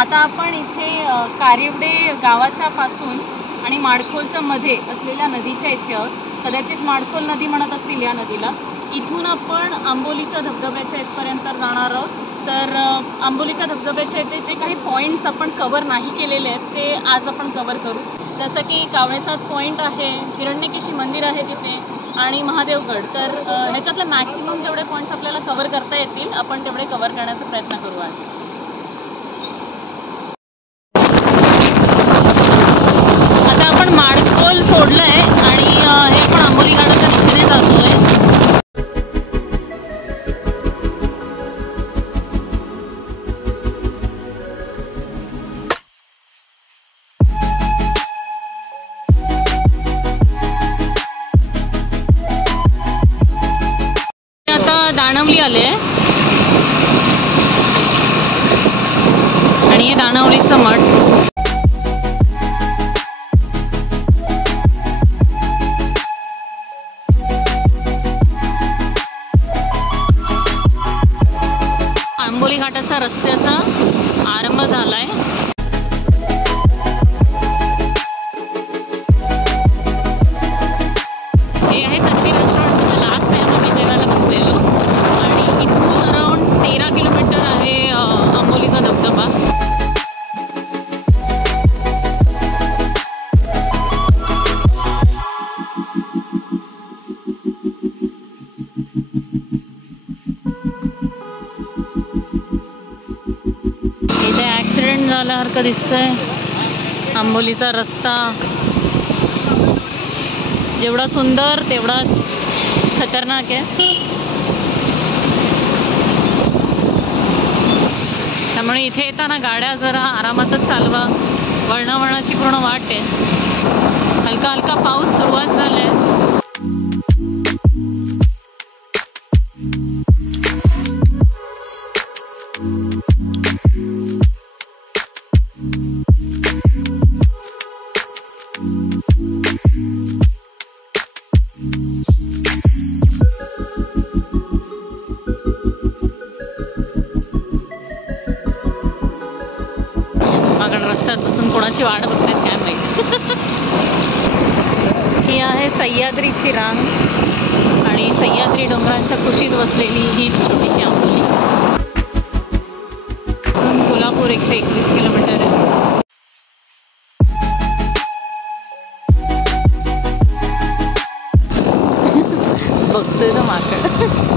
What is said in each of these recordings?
आता आपण इथे कारिवडे गावाच्या पासून आणि माडखोलच्या मध्ये असलेल्या नदीच्या इथे आहोत। कदाचित माडखोल नदी म्हणत असतील या नदीला। इथून आपण आंबोलीच्या धबधब्याच्या इथपर्यंत जाणार आहोत। तर आंबोलीच्या धबधब्याच्या इथे जे काही पॉईंट्स आपण कव्हर नाही केलेले आहेत ते आज आपण कव्हर करू। जसं की कावळेसाद पॉईंट आहे, हिरण्यकेशी मंदिर आहे तिथे आणि महादेवगड। तर ह्याच्यातले मॅक्सिमम जेवढे पॉईंट्स आपल्याला कव्हर करता येतील आपण तेवढे कव्हर करण्याचा प्रयत्न करू आज। आता आपण माडखोल सोडलंय आणि हे पण आंबोली घाटाच्या दिशेने जातोय। आता दाणवली आले आणि हे दाणवलीचं मठ। आंबोली घाटाचा रस्त्याचा आरंभ झालाय। हे आहे तन्वी रेस्टॉरंट, म्हणजे लास्ट टाइम आम्ही जेवायला बसलेलो आणि इथून अराउंड 13 किलोमीटर आहे आंबोलीचा धबधबा। इथे ॲक्सिडेंट झाल्यासारखं दिसतंय। आंबोलीचा रस्ता जेवढा सुंदर तेवढाच खतरनाक आहे। त्यामुळे इथे येताना गाड्या जरा आरामातच चालवा। वळणावळणाची पूर्ण वाट आहे। हलका हलका पाऊस सुरुवात झालाय। रस्त्यात बसून कोणाची वाट बघतायत काय माहिती। ही आहे सह्याद्रीची रांग आणि सह्याद्री डोंगरांच्या कुशीत बसलेली ही छोटीशी आंबोली। कोल्हापूर 121 किलोमीटर आहे। बघतोय ना माकड।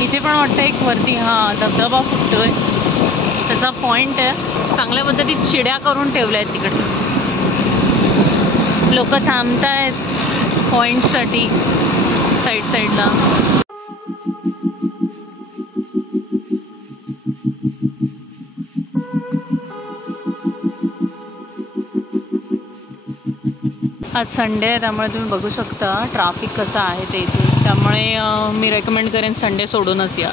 इथे पण वाटतं एक वरती धबधबा फुटतोय, त्याचा पॉइंट आहे। चांगल्या पद्धतीत शिड्या करून ठेवल्या आहेत तिकडे। लोक थांबतायत पॉइंटसाठी साईड साईडला। आज संडे आहे त्यामुळे तुम्ही बघू शकता ट्रॅफिक कसं आहे ते इथे। त्यामुळे मी रेकमेंड करेन संडे सोडूनच या।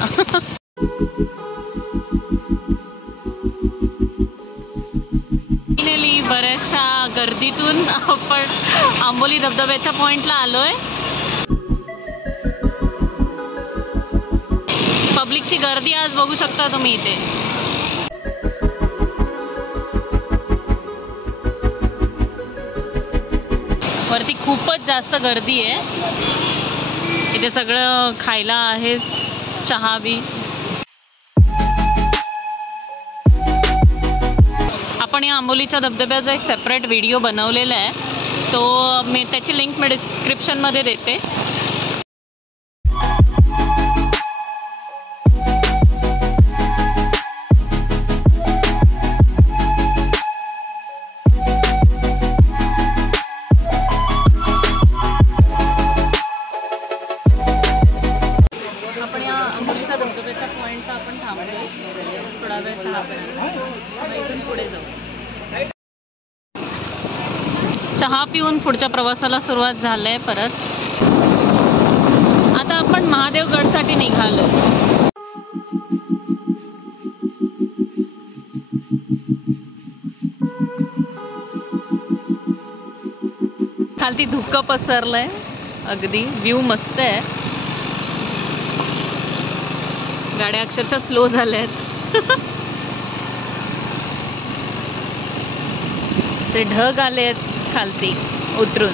बऱ्याचशा गर्दीतून आपण आंबोली धबधब्याच्या पॉइंटला आलोय। पब्लिकची गर्दी आज बघू शकता तुम्ही इथे। वरती खूपच जास्त गर्दी आहे। इथे सगळं खायला आहेच, चहा बी। आपण या आंबोलीच्या धबधब्याचा एक सेपरेट व्हिडिओ बनवलेला आहे, तो मी त्याची लिंक मी डिस्क्रिप्शनमध्ये देते। इथून पुढच्या प्रवासाला सुरुवात झालंय परत. आता आपण महादेवगडसाठी निघालो. खालती धुकं पसरलंय, अगदी व्ह्यू मस्त आहे. गाड्या अक्षरशः स्लो झाल्यात. ते ढग आलेत खालती उतरून.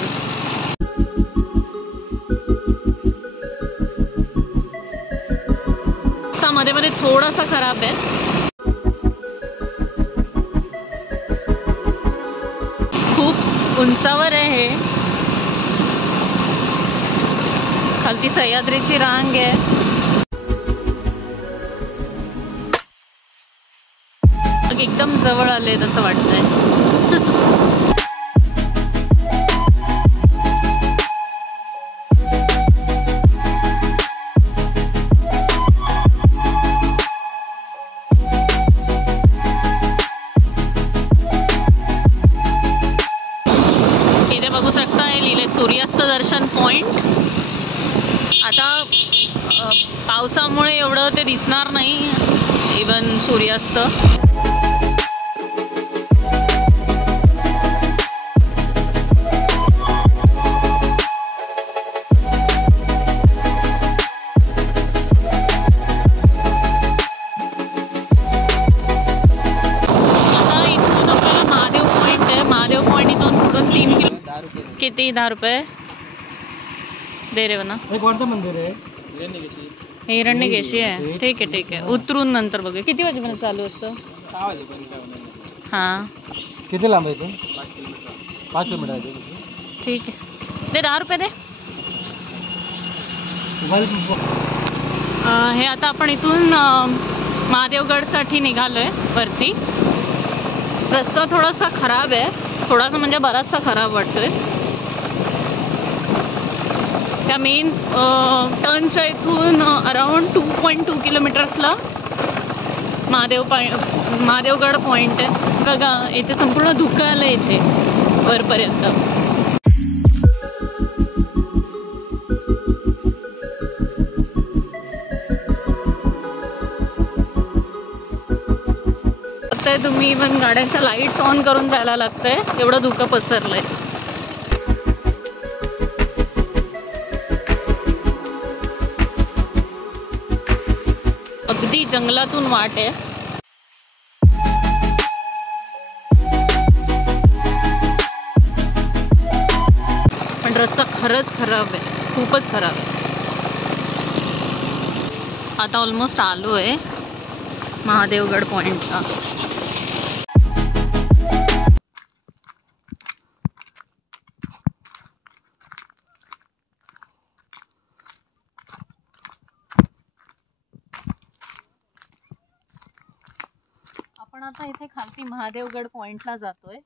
मध्ये मध्ये थोडासा खराब आहे. खूप उंचावर आहे हे. खालती सह्याद्रीची रांग आहे. एकदम जवळ आले तसं वाटतंय. इथे बघू शकता हे लिहिले सूर्यास्त दर्शन पॉइंट. आता पावसामुळे एवढं ते दिसणार नाही इवन सूर्यास्त. किती 10 रुपये दे रे ना. कोणतं मंदिर आहे? हिरण्यकेशी आहे. ठीक आहे ठीक आहे. उतरून नंतर बघूया. किती वाजेपर्यंत चालू असतं? 6 वाजेपर्यंत. हां. किती लांब आहे इथून? 5 किलोमीटर आहे. ठीक आहे दे 10 रुपये दे. हे आता आपण इथून महादेवगडसाठी निघालोय वरती. रस्ता थोडासा खराब आहे. थोडासा म्हणजे बराचसा खराब वाटतोय. त्या मेन टर्नच्या इथून अराउंड 2.2 किलोमीटर्सला महादेवगड पॉईंट आहे. बघा इथे संपूर्ण धुकं आलं इथे वरपर्यंत. तुम्ही इव्हन गाड्यांच्या लाईट्स ऑन करून जायला लागतंय, एवढं धुकं पसरलंय. अगदी जंगलातून वाट आहे. पण रस्ता खरंच खराब आहे, खूपच खराब आहे. आता ऑलमोस्ट आलो आहे महादेवगड पॉइंटला. आपण आता इथे खालती महादेवगड पॉइंटला जातोय.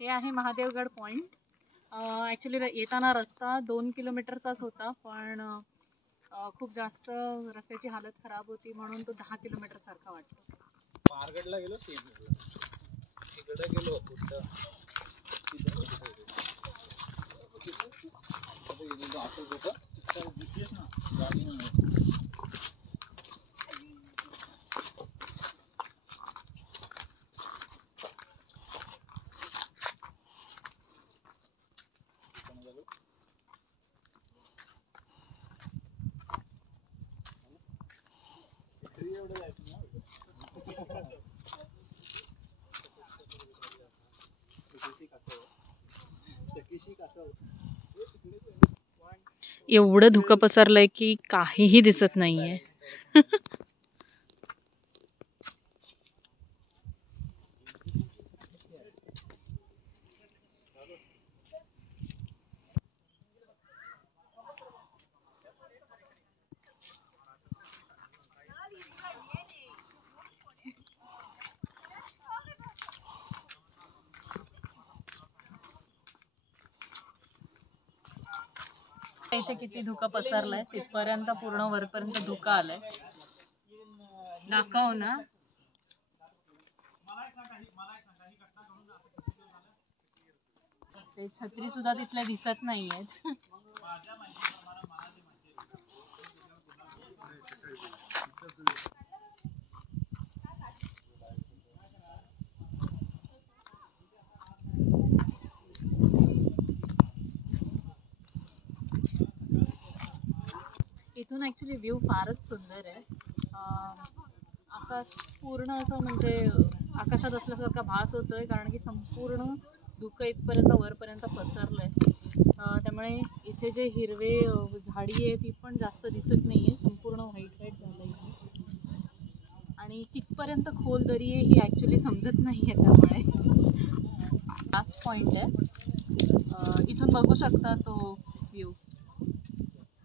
हे आहे महादेवगड पॉइंट. ॲक्च्युली येताना रस्ता 2 किलोमीटरचाच होता, पण खूप जास्त रस्त्याची हालत खराब होती म्हणून तो 10 किलोमीटर सारखा वाटतो. पारगडला गेलो, तिकडे गेलो कुठं एवढं धुकं पसरलंय की काहीही दिसत नाहीये. इथे किती धुकं पसरलंय, तिथपर्यंत पूर्ण वरपर्यंत धुकं आलंय. दाखव ना. ते छत्री सुद्धा तिथल्या दिसत नाहीयेत. इथून ॲक्च्युली व्ह्यू फारच सुंदर आहे. आकाश पूर्ण असं म्हणजे आकाशात असल्यासारखा भास होतोय, कारण की संपूर्ण धुकं इथपर्यंत वरपर्यंत पसरलंय. त्यामुळे इथे जे हिरवे झाडी आहे ती पण जास्त दिसत नाहीये, संपूर्ण व्हाईट व्हाईट झालंय. आणि कितपर्यंत खोल दरी आहे ही ॲक्च्युली समजत नाही आहे. त्यामुळे लास्ट पॉईंट आहे, इथून बघू शकता तो व्ह्यू.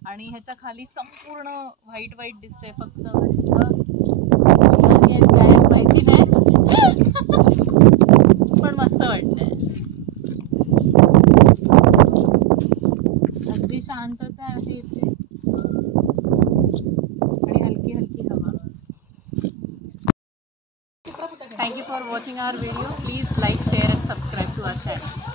आणि ह्याच्या खाली संपूर्ण व्हाईट व्हाईट दिसतंय. फक्त काय माहिती नाही, पण मस्त वाटतंय. अगदी शांतता आहे इथे आणि हलकी हलकी हवा. Thank you for watching our video. Please like, share and subscribe to our channel.